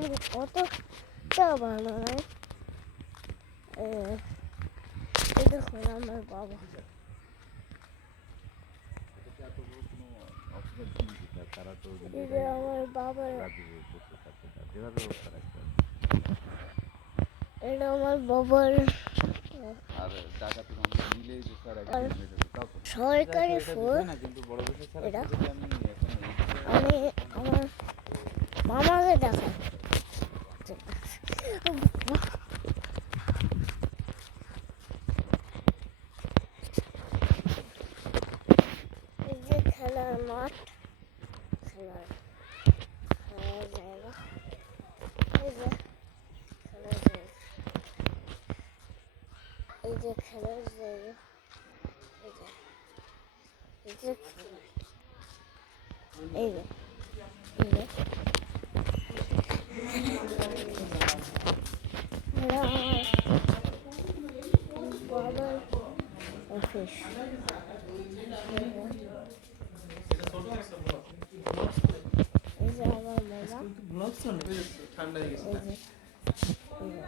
কিন্তু অতটা ভালো নয়। এই দেখুন আমার বাবা। তারা তো এই যে আমার বাবার, যেভাবে হোক তারা একটা এটা আমার বাবার আর ডাকাতি মামলা নিলেই যে স্যার আর একদিন হয়ে যাবে তাও তো সরকারি এটা ফুল। বিষয় না, কিন্তু বড় বিষয় স্যার এটা আসলে যদি আমি এখন এই বিষয়ে আমি আমার মামাকে দেখাই। এই যে খেলার মাঠ, খেলার খেলার জায়গা, এই যে খেলার জায়গা, এই যে খেলার জায়গা, এই যে এই যে এই যে এই যে এটা আমার বাবার অফিস। এই যে আমার মামা, ঠান্ডা হয়ে গেছে। এই যে